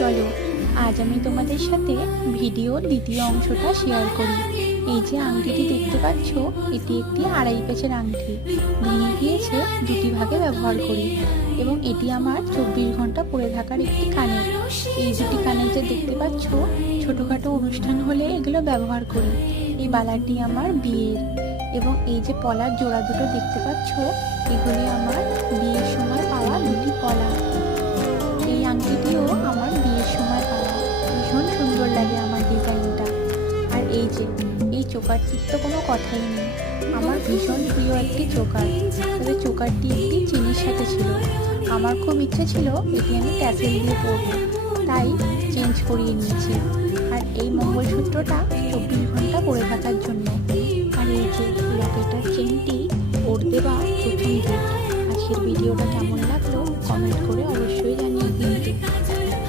চলো আজ আমি তোমাদের সাথে ভিডিওর দ্বিতীয় অংশটা শেয়ার করি। এই যে আংটিটি দেখতে পাচ্ছ, এটি একটি আড়াই প্যাচের আংটি, ভেঙে গিয়েছে, দুটি ভাগে ব্যবহার করি এবং এটি আমার 24 ঘন্টা পরে থাকার একটি কানের। এই দুটি কানের যে দেখতে পাচ্ছ, ছোটোখাটো অনুষ্ঠান হলে এগুলো ব্যবহার করি। এই বালাটি আমার বিয়ের এবং এই যে পলার জোড়া দুটো দেখতে পাচ্ছ, এগুলি আমার বিয়ের সময় পাওয়া দুটি পলা। এই আংটিটিও আমার বিয়ের সময় পাওয়া, ভীষণ সুন্দর লাগে আমার ডিজাইনটা। আর এই যে এই চোকারটির তো কোনো কথাই নেই, আমার ভীষণ প্রিয় একটি চোকার। তবে চোকারটি একটি চেনের সাথে ছিল, আমার খুব ইচ্ছে ছিল এটি আমি ট্যাসেল দিয়ে পরবো, তাই চেঞ্জ করিয়ে নিয়েছি। আর এই মঙ্গলসূত্রটা 24 ঘন্টা পরে থাকার জন্য। আর এই যে লকেটার চেনটি ওর দেওয়া প্রথম গিফট। আজকের ভিডিওটা কেমন লাগলো কমেন্ট করে অবশ্যই জানিয়ে কিন্তু।